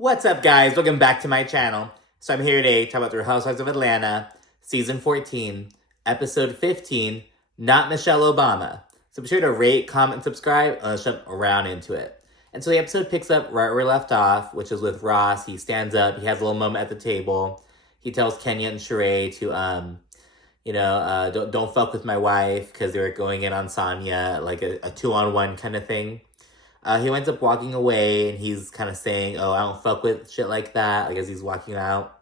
What's up, guys? Welcome back to my channel. So I'm here today to talk about the Housewives of Atlanta, Season 14, Episode 15, Not Michelle Obama. So be sure to rate, comment, subscribe, and let's jump around into it. And so the episode picks up right where we left off, which is with Ross. He stands up, he has a little moment at the table. He tells Kenya and Shereé to, don't fuck with my wife, because they were going in on Sanya, like a 2-on-1 kind of thing. He winds up walking away, and he's kind of saying, oh, I don't fuck with shit like that, like as he's walking out.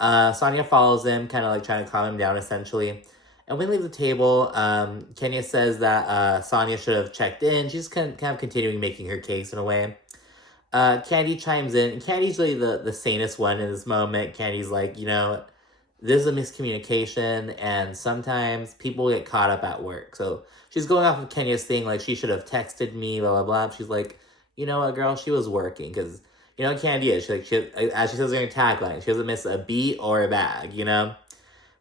Sanya follows him, kind of like trying to calm him down, essentially. And when they leave the table, Kenya says that Sanya should have checked in. She's kind of continuing making her case in a way. Kandi chimes in, and Kandi's really the sanest one in this moment. Kandi's like, this is a miscommunication, and sometimes people get caught up at work. So she's going off of Kenya's thing, like, she should have texted me, blah, blah, blah. She's like, you know what, girl, she was working, because, Kandi is, as she says in her tagline, she doesn't miss a beat or a bag,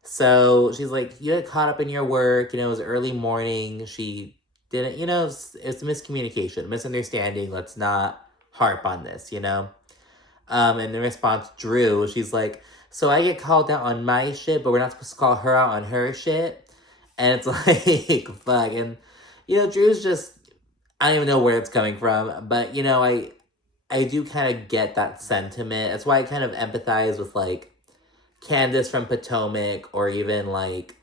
So she's like, you get caught up in your work, it was early morning, she didn't, it's a miscommunication, misunderstanding, let's not harp on this, And in response, Drew, she's like, so I get called out on my shit, but we're not supposed to call her out on her shit. And it's like, fuck. And, Drew's just, I don't even know where it's coming from. But, I do kind of get that sentiment. That's why I kind of empathize with, like, Candace from Potomac, or even, like,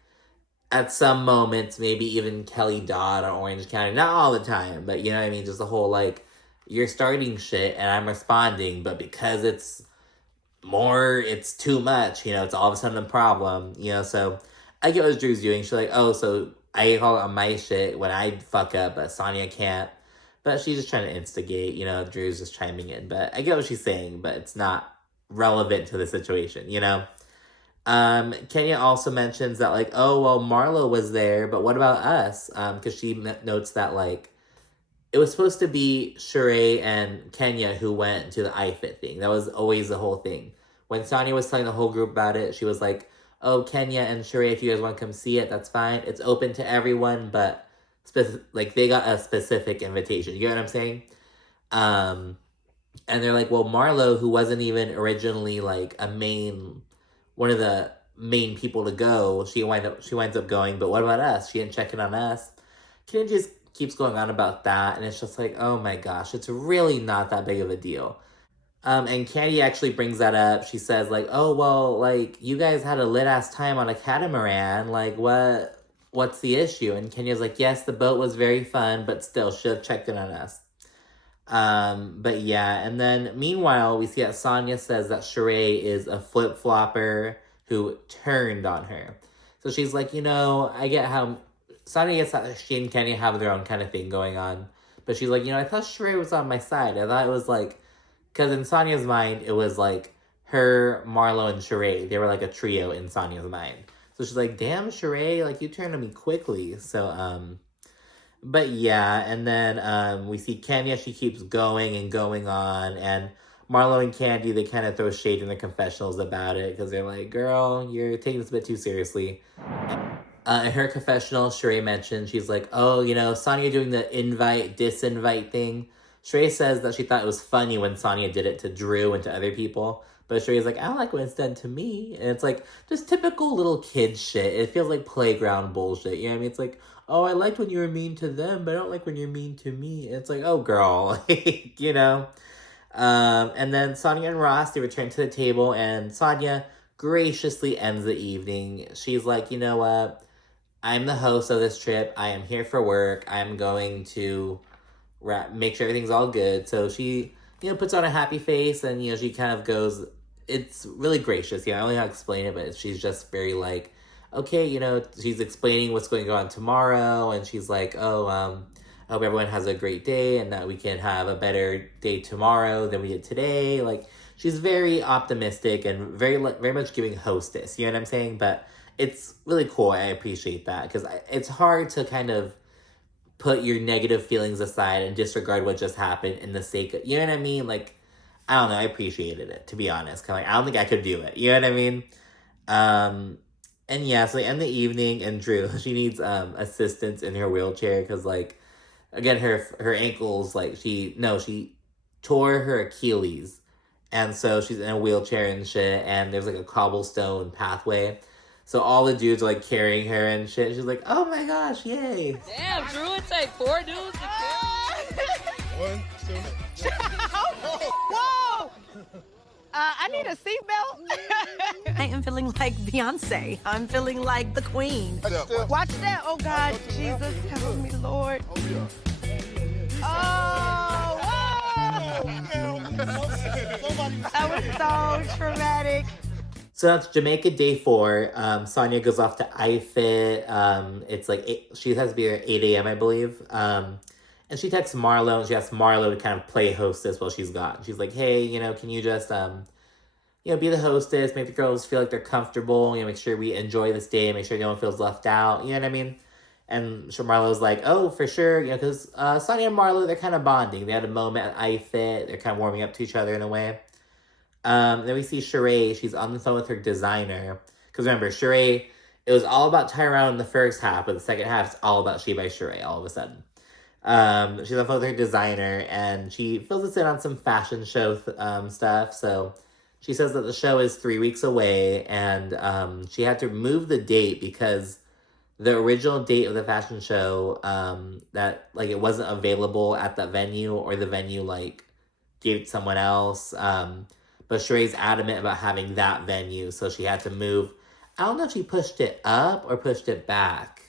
at some moments, maybe even Kelly Dodd on Orange County. Not all the time, but, just the whole, like, you're starting shit and I'm responding, but because it's too much, it's all of a sudden a problem, so I get what Drew's doing. She's like, oh, so I get called on my shit when I fuck up, but Sanya can't. But she's just trying to instigate, Drew's just chiming in. But I get what she's saying, but it's not relevant to the situation, Kenya also mentions that, like, oh, well, Marlo was there, but what about us? Because she notes that, like, it was supposed to be Shereé and Kenya who went to the iFit thing. That was always the whole thing. When Sanya was telling the whole group about it, she was like, oh, Kenya and Shereé, if you guys want to come see it, that's fine. It's open to everyone, but they got a specific invitation. You get what I'm saying? And they're like, well, Marlo, who wasn't even originally like one of the main people to go, she winds up going, but what about us? She didn't check in on us. Kenya just keeps going on about that, and it's just like, oh my gosh, it's really not that big of a deal. And Kandi actually brings that up. She says, like, oh, well, like, you guys had a lit-ass time on a catamaran. Like, what's the issue? And Kenya's like, yes, the boat was very fun, but still, should have checked in on us. But yeah, and then, meanwhile, we see that Sanya says that Shereé is a flip-flopper who turned on her. So she's like, I get how Sanya gets that she and Kenya have their own kind of thing going on. But she's like, I thought Shereé was on my side. I thought it was, like, because in Sanya's mind, it was, like, her, Marlo, and Shereé. They were, like, a trio in Sanya's mind. So she's like, damn, Shereé, like, you turned on me quickly. So, but yeah, and then, we see Kenya, she keeps going and going on, and Marlo and Kandi, they kind of throw shade in their confessionals about it, because they're like, girl, you're taking this a bit too seriously. In her confessional, Shereé mentioned, she's like, oh, Sanya doing the disinvite thing. Shereé says that she thought it was funny when Sanya did it to Drew and to other people. But Shereé's like, I don't like when it's done to me. And it's like, just typical little kid shit. It feels like playground bullshit. You know what I mean? It's like, oh, I liked when you were mean to them, but I don't like when you're mean to me. And it's like, oh, girl. And then Sanya and Ross, they return to the table. And Sanya graciously ends the evening. She's like, you know what? I'm the host of this trip. I am here for work. I'm going to make sure everything's all good. So she, puts on a happy face, and, she kind of goes, it's really gracious. I don't know how to explain it, but she's just very like, okay, she's explaining what's going on tomorrow, and she's like, oh, I hope everyone has a great day, and that we can have a better day tomorrow than we did today. Like, she's very optimistic and very much giving hostess, you know what I'm saying? But it's really cool. I appreciate that, because it's hard to kind of put your negative feelings aside and disregard what just happened in the sake of, you know what I mean? Like, I don't know, I appreciated it, to be honest. Kind of like, I don't think I could do it, you know what I mean? And yeah, so they end the evening, and Drew, she needs assistance in her wheelchair, because, like, again, her ankles, like, she tore her Achilles And so she's in a wheelchair and shit, and there's like a cobblestone pathway. So all the dudes are like carrying her and shit. She's like, oh my gosh, yay. Damn, Drew, it take 4 dudes to kill. 1, 2. Whoa! I need a seatbelt. I am feeling like Beyonce. I'm feeling like the queen. Watch that. Oh, God. Jesus, help me, Lord. Oh, whoa! That was so traumatic. So that's Jamaica day 4. Sanya goes off to iFit. It's like she has to be there at 8 a.m. I believe. And she texts Marlo and she asks Marlo to kind of play hostess while she's gone. She's like, hey, you know, can you just be the hostess, make the girls feel like they're comfortable, make sure we enjoy this day, make sure no one feels left out, you know what I mean? And so Marlo's like, oh, for sure, because Sanya and Marlo, they're kind of bonding. They had a moment at iFit. They're kind of warming up to each other in a way. Then we see Shereé. She's on the phone with her designer. Because remember, Shereé, it was all about Tyrone in the first half, but the second half is all about She by Shereé all of a sudden. She's on the phone with her designer, and she fills us in on some fashion show stuff. So she says that the show is 3 weeks away, and she had to move the date because the original date of the fashion show, that, like, it wasn't available at the venue, or the venue, like, gave it to someone else. But Shereé's adamant about having that venue, so she had to move. I don't know if she pushed it up or pushed it back.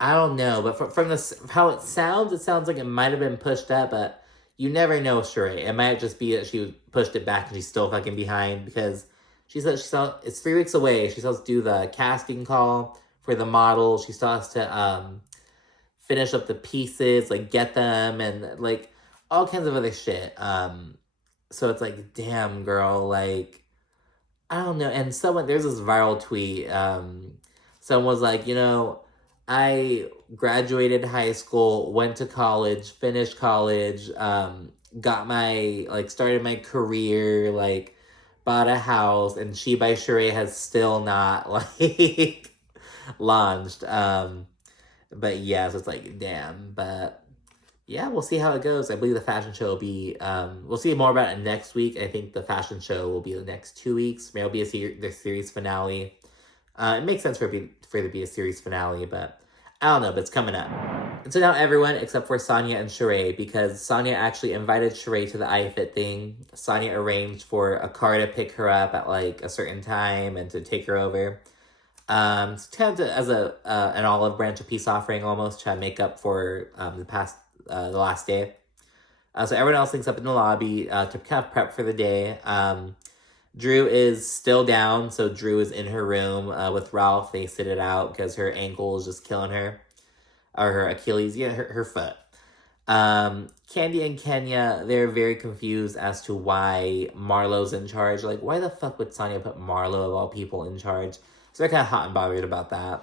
I don't know, but from how it sounds like it might have been pushed up, but you never know, Shereé. It might just be that she pushed it back and she's still fucking behind, because she said it's 3 weeks away. She still has to do the casting call for the model. She still has to finish up the pieces, like get them, and like all kinds of other shit. So it's like, damn, girl, like, I don't know. And there's this viral tweet. Someone was like, I graduated high school, went to college, finished college, started my career, like, bought a house, and She by Shereé has still not, like, launched. But yeah, so it's like, damn, but yeah, we'll see how it goes. I believe the fashion show will be, we'll see more about it next week. I think the fashion show will be the next 2 weeks. Maybe it'll be the series finale. It makes sense for it to be a series finale, but I don't know, but it's coming up. And so now everyone, except for Sanya and Shereé, because Sanya actually invited Shereé to the iFit thing. Sanya arranged for a car to pick her up at, like, a certain time and to take her over. It's kind of as an olive branch, a peace offering almost, to make up for the last day. So everyone else links up in the lobby to kind of prep for the day. Drew is still down, so Drew is in her room with Ralph. They sit it out because her ankle is just killing her. Or her Achilles, her foot. Kandi and Kenya, they're very confused as to why Marlo's in charge. Like, why the fuck would Sanya put Marlo, of all people, in charge? So they're kind of hot and bothered about that.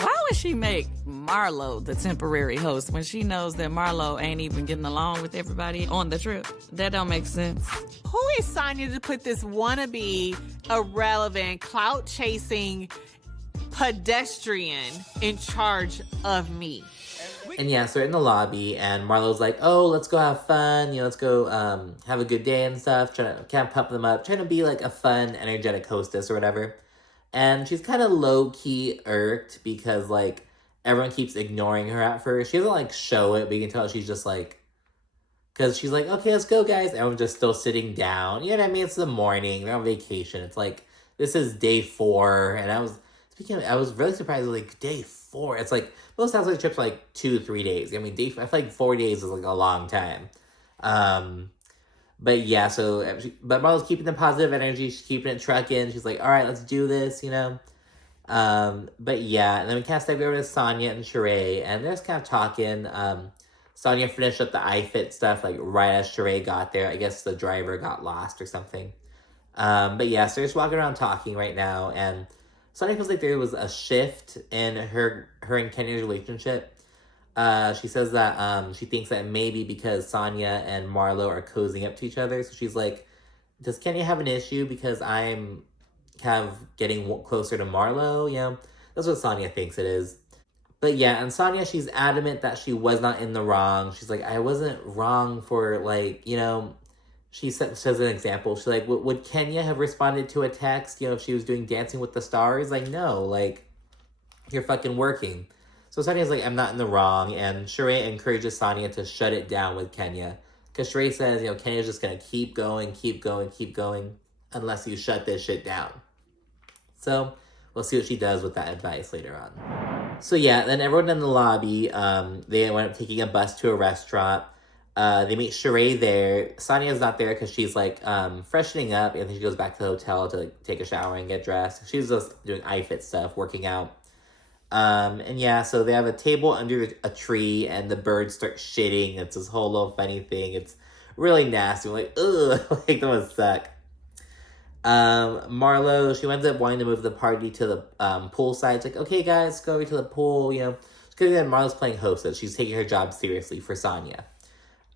Why would she make Marlo the temporary host when she knows that Marlo ain't even getting along with everybody on the trip? That don't make sense. Who is Sanya to put this wannabe, irrelevant, clout-chasing pedestrian in charge of me? And yeah, so they're in the lobby, and Marlo's like, oh, let's go have fun, let's go have a good day and stuff, trying to kind of pump them up, trying to be like a fun, energetic hostess or whatever. And she's kind of low-key irked because, like, everyone keeps ignoring her at first. She doesn't, like, show it, but you can tell she's just, like... Because she's like, okay, let's go, guys. Everyone's just still sitting down. You know what I mean? It's the morning. They're on vacation. It's like, this is day 4. And I was really surprised. Like, day 4. It's like, most Housewives trips are, like, 2-3 days. I mean, I feel like 4 days is, like, a long time. But yeah, but Marlo's keeping the positive energy. She's keeping it trucking. She's like, all right, let's do this, But yeah, and then we kind of step over to Sanya and Shereé, and they're just kind of talking. Sanya finished up the iFit stuff, like, right as Shereé got there. I guess the driver got lost or something. But yeah, so they're just walking around talking right now, and Sanya feels like there was a shift in her and Kenya's relationship. She says that she thinks that maybe because Sanya and Marlo are cozying up to each other. So she's like, does Kenya have an issue because I'm kind of getting closer to Marlo? That's what Sanya thinks it is. But yeah, and Sanya, she's adamant that she was not in the wrong. She's like, I wasn't wrong for, like, she says an example. She's like, would Kenya have responded to a text, you know, if she was doing Dancing with the Stars? Like, no, like, you're fucking working. So Sanya's like, I'm not in the wrong, and Shereé encourages Sanya to shut it down with Kenya. Because Shereé says, you know, Kenya's just gonna keep going, unless you shut this shit down. So, we'll see what she does with that advice later on. So yeah, then everyone in the lobby, they end up taking a bus to a restaurant. They meet Shereé there. Sanya's not there because she's like freshening up, and then she goes back to the hotel to like, take a shower and get dressed. She's just doing iFit stuff, working out. And yeah, so they have a table under a tree, and the birds start shitting. It's this whole little funny thing. It's really nasty. I'm like, ugh, like that would suck. Marlo, she ends up wanting to move the party to the pool side. It's like, okay, guys, go over to the pool, you know. Because then Marlo's playing hostess. She's taking her job seriously for Sanya.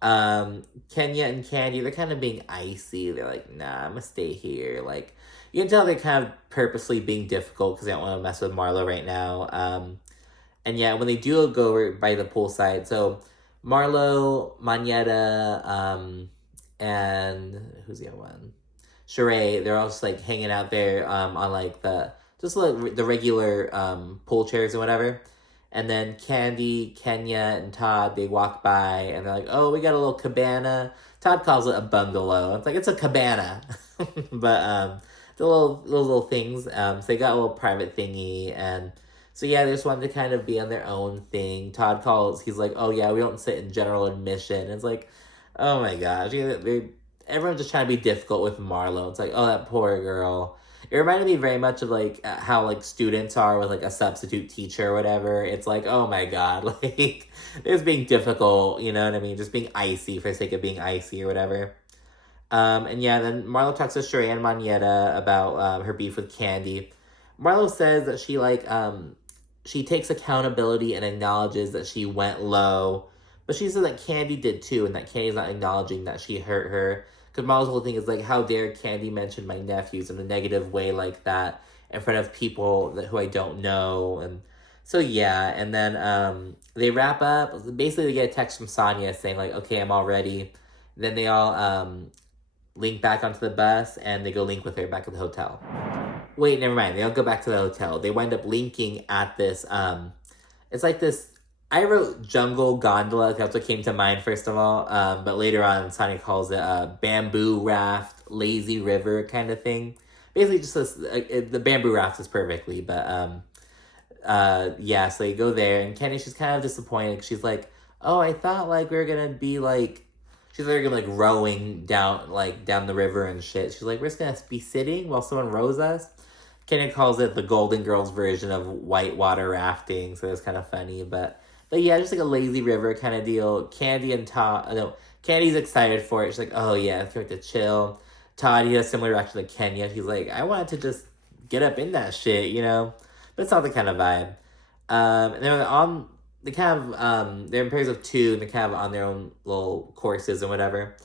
Kenya and Kandi, they're kind of being icy. They're like, nah, I'm gonna stay here. Like, you can tell they're kind of purposely being difficult because they don't want to mess with Marlo right now. And yeah, when they do go over by the poolside, so Marlo, Monyetta, and who's the other one? Shereé, they're all just like hanging out there on like the regular pool chairs or whatever. And then Kandi, Kenya, and Todd, they walk by and they're like, oh, we got a little cabana. Todd calls it a bungalow. It's like, it's a cabana. But the little things. So they got a little private thingy. And so yeah, they just wanted to kind of be on their own thing. Todd calls, he's like, oh yeah, we don't sit in general admission. It's like, oh my gosh. Everyone's just trying to be difficult with Marlo. It's like, oh, that poor girl. It reminded me very much of, like, how, like, students are with, like, a substitute teacher or whatever. It's like, oh, my God. Like, it's being difficult, you know what I mean? Just being icy for the sake of being icy or whatever. And, yeah, then Marlo talks to Shereé and Monyetta about her beef with Kandi. Marlo says that she, like, she takes accountability and acknowledges that she went low. But she said that Kandi did, too, and that Kandi's not acknowledging that she hurt her. Because Marlo's whole thing is like, how dare Kandi mention my nephews in a negative way like that in front of people who I don't know. And so, yeah. And then they wrap up. Basically, they get a text from Sanya saying, like, okay, I'm all ready. Then they all link back onto the bus, and they go link with her back at the hotel. Wait, never mind. They don't go back to the hotel. They wind up linking at this, it's like this, I wrote jungle gondola, that's what came to mind first of all, but later on Sanya calls it a bamboo raft, lazy river kind of thing. Basically just this, the bamboo raft is perfectly, but yeah, so they go there, and Kenny, she's kind of disappointed. She's like, oh, I thought like we were gonna be like, she's like, gonna like rowing down the river and shit. She's like, we're just gonna be sitting while someone rows us. Kenny calls it the Golden Girls version of whitewater rafting, so it's kind of funny, but yeah, just like a lazy river kind of deal. Kandi and Todd, no, Candy's excited for it. She's like, oh yeah, it's going to chill. Todd, he has a similar reaction to Kenya. He's like, I wanted to just get up in that shit, you know? But it's not the kind of vibe. And they're in pairs of two, and they're kind of on their own little courses and whatever.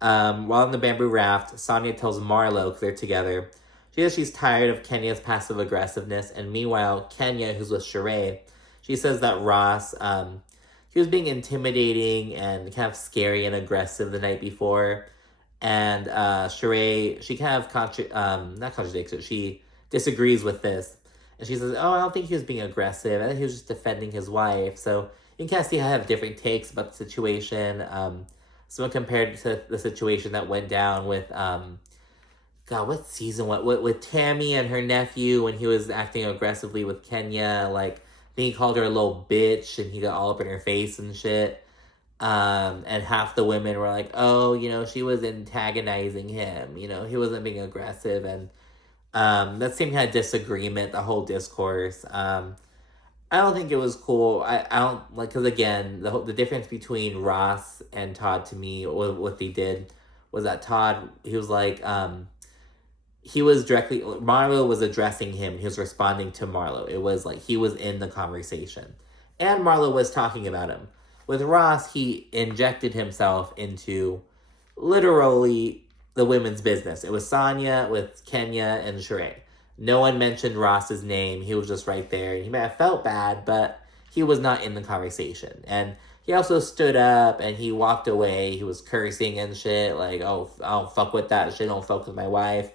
While on the bamboo raft, Sanya tells Marlo, because they're together, she says she's tired of Kenya's passive aggressiveness, and meanwhile, Kenya, who's with Shereé, she says that Ross, he was being intimidating and kind of scary and aggressive the night before. And Shereé, she kind of not contradicts it, she disagrees with this. And she says, oh, I don't think he was being aggressive. I think he was just defending his wife. So you can kind of see how I have different takes about the situation. Someone compared it to the situation that went down with, God, what season? With Tammy and her nephew when he was acting aggressively with Kenya, like, then he called her a little bitch, and he got all up in her face and shit. And half the women were like, oh, you know, she was antagonizing him. You know, he wasn't being aggressive. And that same kind of disagreement, the whole discourse. I don't think it was cool. I don't, like, because again, the difference between Ross and Todd to me, what they did, was that Todd, he was like, Marlo was addressing him. He was responding to Marlo. It was like he was in the conversation. And Marlo was talking about him. With Ross, he injected himself into literally the women's business. It was Sanya with Kenya and Shereé. No one mentioned Ross's name. He was just right there. He may have felt bad, but he was not in the conversation. And he also stood up and he walked away. He was cursing and shit, like, oh, I don't fuck with that shit, don't fuck with my wife.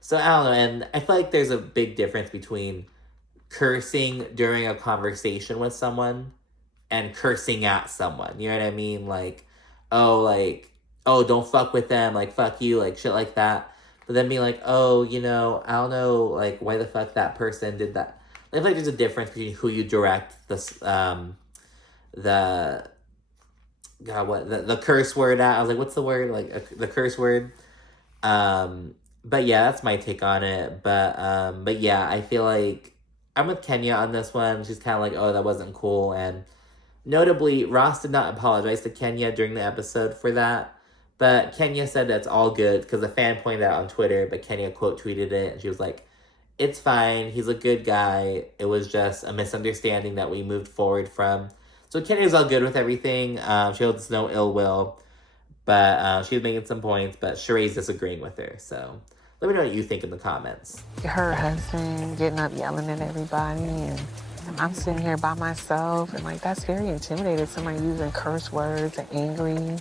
So I don't know, and I feel like there's a big difference between cursing during a conversation with someone and cursing at someone. You know what I mean? Like, oh, don't fuck with them, like, fuck you, like, shit like that. But then being like, oh, you know, I don't know, like, why the fuck that person did that. I feel like there's a difference between who you direct this, the curse word at. I was like, what's the word? Like, the curse word. But yeah, that's my take on it. But yeah, I feel like I'm with Kenya on this one. She's kind of like, oh, that wasn't cool. And notably, Ross did not apologize to Kenya during the episode for that. But Kenya said that's all good because a fan pointed out on Twitter, but Kenya quote tweeted it. And she was like, it's fine. He's a good guy. It was just a misunderstanding that we moved forward from. So Kenya's all good with everything. She holds no ill will. But she was making some points, but Shereé's disagreeing with her. So let me know what you think in the comments. Her husband getting up yelling at everybody, and I'm sitting here by myself, and like that's very intimidating. Somebody using curse words and angry,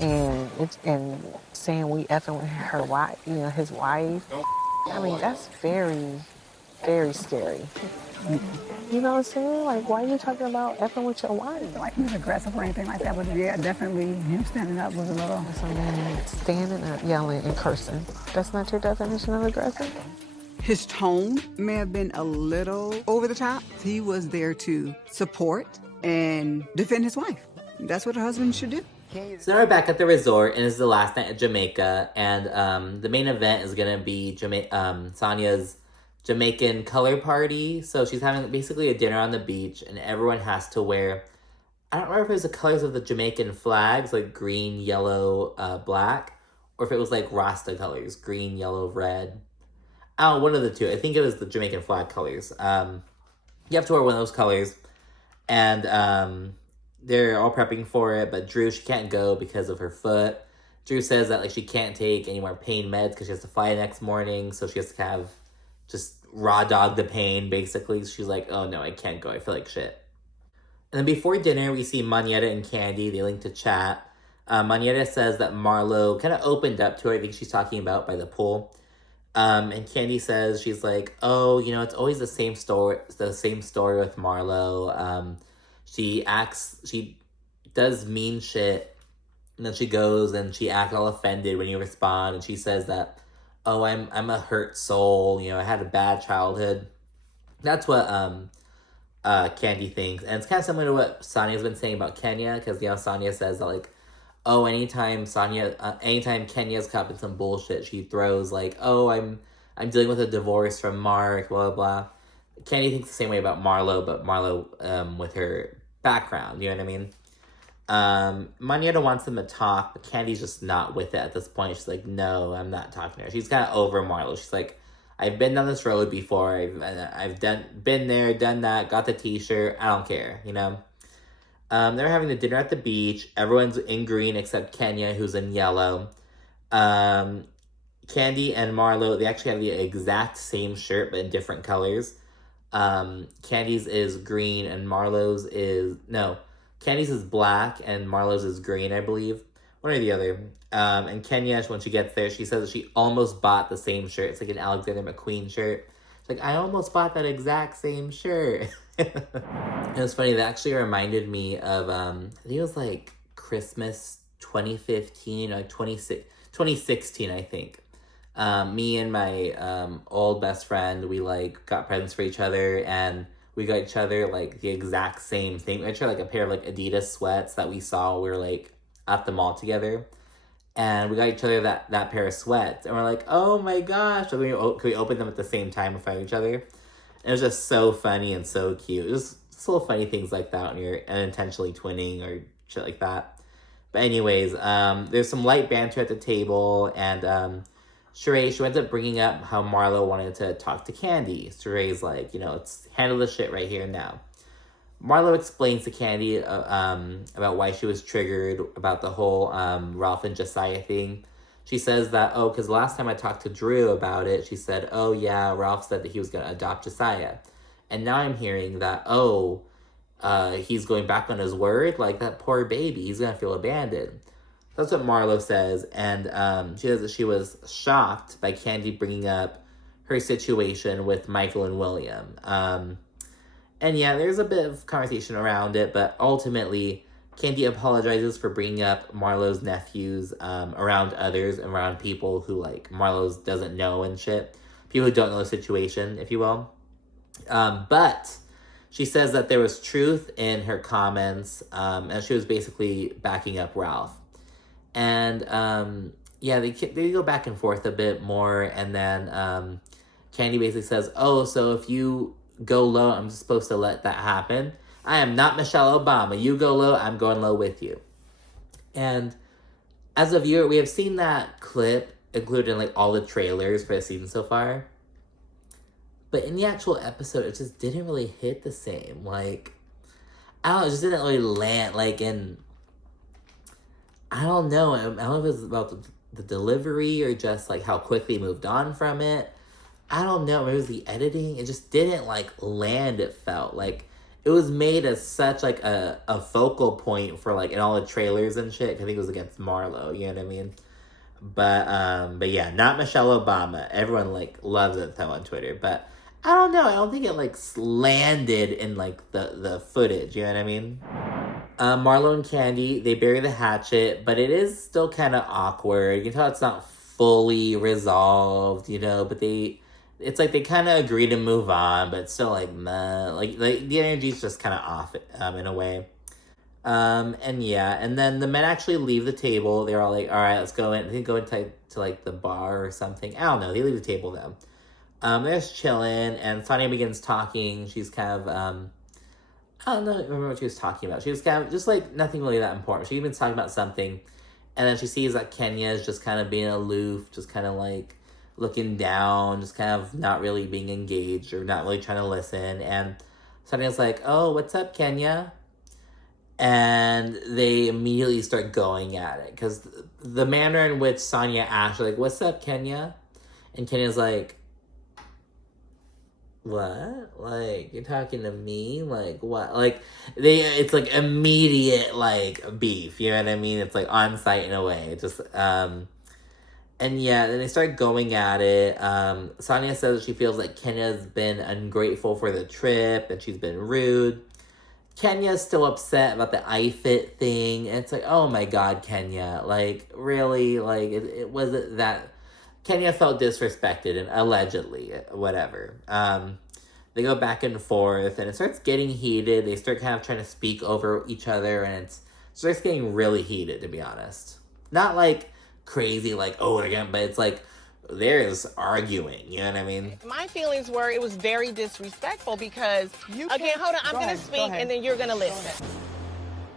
and saying we effing with her wife, you know, his wife. I mean, that's very, very scary. You know what I'm saying? Like, why are you talking about effing with your wife? Like he was aggressive or anything like that, but yeah, definitely him standing up was a little. Standing up, yelling, and cursing. That's not your definition of aggressive? His tone may have been a little over the top. He was there to support and defend his wife. That's what a husband should do. So now we're back at the resort, and it's the last night at Jamaica, and the main event is gonna be Sanya's Jamaican color party. So she's having basically a dinner on the beach, and everyone has to wear, I don't remember if it was the colors of the Jamaican flags, like green, yellow, black, or if it was like Rasta colors, green, yellow, red. Oh, one of the two. I think it was the Jamaican flag colors. You have to wear one of those colors, and they're all prepping for it, but Drew, she can't go because of her foot. Drew says that like she can't take any more pain meds because she has to fly next morning, so she has to kind of just raw dog the pain, basically. She's like, oh no, I can't go, I feel like shit. And then before dinner, we see Monyetta and Kandi, they link to chat. Monyetta says that Marlo kind of opened up to her, I think she's talking about by the pool. And Kandi says, she's like, oh, you know, it's always the same story with Marlo. She does mean shit, and then she goes and she acts all offended when you respond, and she says that, oh, I'm a hurt soul, you know, I had a bad childhood. That's what Kandi thinks, and it's kind of similar to what Sanya's been saying about Kenya, because, you know, Sanya says that, like, oh, anytime Kenya's caught up in some bullshit, she throws, like, oh, I'm dealing with a divorce from Mark, blah, blah, blah. Kandi thinks the same way about Marlo, but Marlo, with her background, you know what I mean? Monyetta wants them to talk, but Kandi's just not with it at this point. She's like, no, I'm not talking to her. She's kind of over Marlo. She's like, I've been down this road before. I've been there, done that, got the t-shirt. I don't care, you know? They're having the dinner at the beach. Everyone's in green except Kenya, who's in yellow. Kandi and Marlo, they actually have the exact same shirt, but in different colors. Kandi's is green and Marlo's is... No, Kandi's is black and Marlo's is green, I believe. One or the other. And Kenya, when she gets there, she says that she almost bought the same shirt. It's like an Alexander McQueen shirt. She's like, I almost bought that exact same shirt. It was funny, that actually reminded me of, I think it was like Christmas 2015, or 2016, I think. Me and my old best friend, we like got presents for each other, and we got each other like the exact same thing. We got each other like a pair of like Adidas sweats that we saw when we were like at the mall together. And we got each other that pair of sweats, and we're like, oh my gosh, can we open them at the same time in front of each other? And it was just so funny and so cute. It was just little funny things like that when you're unintentionally twinning or shit like that. But anyways, there's some light banter at the table, and Shereé, she ends up bringing up how Marlo wanted to talk to Kandi. Shereé's like, you know, let's handle this shit right here and now. Marlo explains to Kandi about why she was triggered about the whole Ralph and Josiah thing. She says that, oh, because last time I talked to Drew about it, she said, oh yeah, Ralph said that he was going to adopt Josiah. And now I'm hearing that, oh, he's going back on his word. Like, that poor baby, he's gonna feel abandoned. That's what Marlo says, and she says that she was shocked by Kandi bringing up her situation with Michael and William. And yeah, there's a bit of conversation around it, but ultimately, Kandi apologizes for bringing up Marlo's nephews around others, around people who, like, Marlo's doesn't know and shit. People who don't know the situation, if you will. But she says that there was truth in her comments, and she was basically backing up Ralph. And, yeah, they go back and forth a bit more, and then Kandi basically says, oh, so if you go low, I'm just supposed to let that happen? I am not Michelle Obama. You go low, I'm going low with you. And as a viewer, we have seen that clip included in, like, all the trailers for the season so far. But in the actual episode, it just didn't really hit the same. Like, I don't know, it just didn't really land, like, in... I don't know. I don't know if it was about the delivery or just, like, how quickly moved on from it. I don't know. Maybe it was the editing. It just didn't, like, land, it felt. Like, it was made as such, like, a focal point for, like, in all the trailers and shit. I think it was against Marlo, you know what I mean? But yeah, not Michelle Obama. Everyone, like, loves it, though, on Twitter. But I don't know. I don't think it, like, landed in, like, the footage, you know what I mean? Marlo and Kandi, they bury the hatchet, but it is still kind of awkward. You can tell it's not fully resolved, you know, but it's like they kind of agree to move on, but it's still like, meh. Like the energy's just kind of off, in a way. And yeah, and then the men actually leave the table. They're all like, all right, let's go in. I think go into to like the bar or something. I don't know. They leave the table though. They're just chilling, and Sanya begins talking. She's kind of, I don't know, remember what she was talking about. She was kind of just like nothing really that important. She even talking about something, and then she sees that Kenya is just kind of being aloof, just kind of like looking down, just kind of not really being engaged or not really trying to listen. And Sanya's like, oh, what's up, Kenya? And they immediately start going at it, because the manner in which Sanya asks, like, what's up, Kenya? And Kenya's like, what? Like, you're talking to me? Like, what? Like, it's like immediate, like, beef, you know what I mean? It's like on site in a way. It just, and yeah, then they start going at it. Sanya says that she feels like Kenya's been ungrateful for the trip, and she's been rude. Kenya's still upset about the iFit thing, and it's like, oh my god, Kenya, like, really? Like, it wasn't that... Kenya felt disrespected, and allegedly, whatever. They go back and forth, and it starts getting heated. They start kind of trying to speak over each other, and it starts getting really heated, to be honest. Not, like, crazy, like, oh, again, but it's like, there's arguing, you know what I mean? My feelings were it was very disrespectful because, again, hold on, I'm going to speak, and then you're going to listen.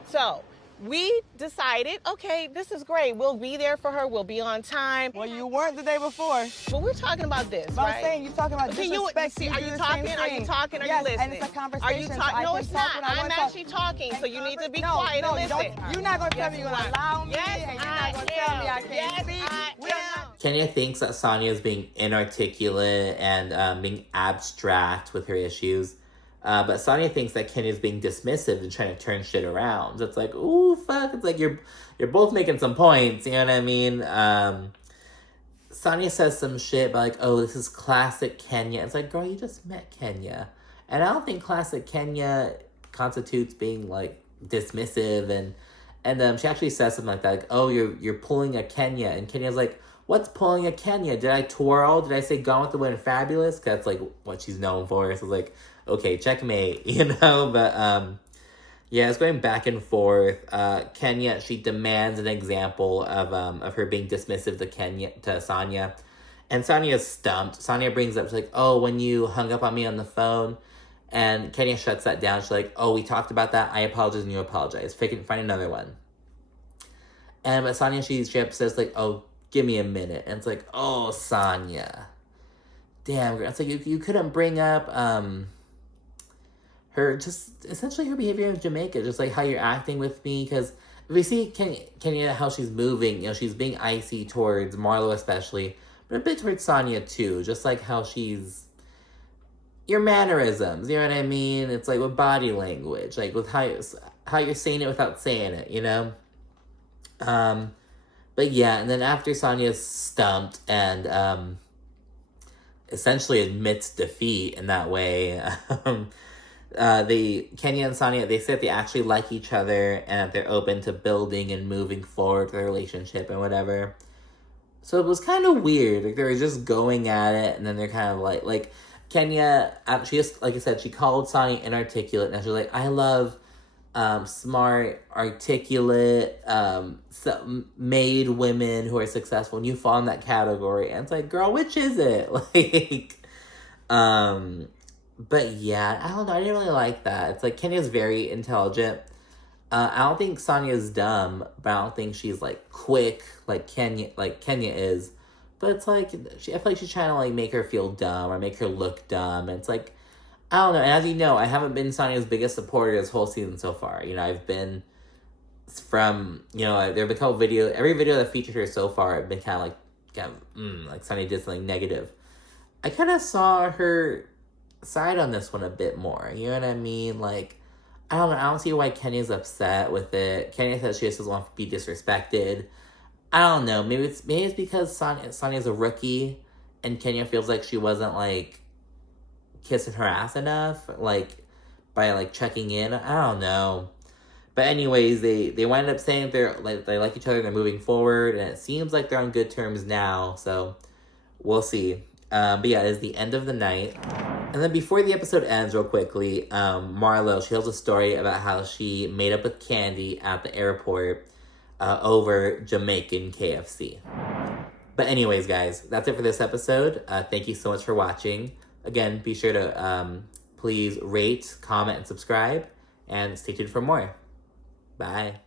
So... we decided, okay, this is great. We'll be there for her. We'll be on time. Well, you weren't the day before. Well, we're talking about this, but right? I'm saying you're talking about disrespect. Are you talking? Are you talking? Are yes, you listening? And it's a conversation. Are you talking? No, it's not. I'm actually talk. talking, so you need to be quiet and listen. You're not going to tell me you're going to allow me, and you're not going to tell me I can't speak. Kenya thinks that Sanya is being inarticulate and being abstract with her issues. But Sanya thinks that Kenya's being dismissive and trying to turn shit around. So it's like, ooh, fuck. It's like you're both making some points, you know what I mean? Sanya says some shit about like, oh, this is classic Kenya. It's like, girl, you just met Kenya. And I don't think classic Kenya constitutes being like dismissive, and she actually says something like that, like, oh, you're pulling a Kenya. And Kenya's like, what's pulling a Kenya? Did I twirl? Did I say Gone with the Wind Fabulous? Because that's like what she's known for. So it's like, okay, checkmate, you know? But, yeah, it's going back and forth. Kenya, she demands an example of her being dismissive to Sanya. And Sanya's stumped. Sanya brings up, she's like, oh, when you hung up on me on the phone. And Kenya shuts that down. She's like, oh, we talked about that. I apologize and you apologize. Find another one. But Sanya, she says, like, oh, give me a minute. And it's like, oh, Sanya. Damn, girl. It's like, you couldn't bring up, her, just essentially her behavior in Jamaica, just like how you're acting with me, because we see Kenya, how she's moving, you know, she's being icy towards Marlo especially, but a bit towards Sanya too, just like how she's, your mannerisms, you know what I mean? It's like with body language, like with how you're saying it without saying it, you know? But yeah, and then after Sanya's stumped and essentially admits defeat in that way, Kenya and Sanya, they say that they actually like each other and that they're open to building and moving forward their relationship and whatever. So it was kind of weird. Like, they were just going at it, and then they're kind of like Kenya, she just, like I said, she called Sanya inarticulate, and she's like, I love smart, articulate, made women who are successful, and you fall in that category. And it's like, girl, which is it? Like, but yeah, I don't know, I didn't really like that. It's like, Kenya's very intelligent. I don't think Sanya's dumb, but I don't think she's, like, quick like Kenya is. But it's like, I feel like she's trying to, like, make her feel dumb or make her look dumb. And it's like, I don't know. And as you know, I haven't been Sanya's biggest supporter this whole season so far. You know, I've been from, you know, there have been a couple videos, every video that featured her so far, I've been kind of like Sanya did something negative. I kind of saw her side on this one a bit more. You know what I mean? Like, I don't know. I don't see why Kenya's upset with it. Kenya says she just doesn't want to be disrespected. I don't know. Maybe it's because Sanya's a rookie, and Kenya feels like she wasn't, like, kissing her ass enough, like, by, like, checking in. I don't know. But anyways, they wind up saying they like each other, they're moving forward, and it seems like they're on good terms now, so we'll see. But yeah, it is the end of the night. And then before the episode ends, real quickly, Marlo, she tells a story about how she made up with Kandi at the airport over Jamaican KFC. But anyways, guys, that's it for this episode. Thank you so much for watching. Again, be sure to please rate, comment, and subscribe. And stay tuned for more. Bye.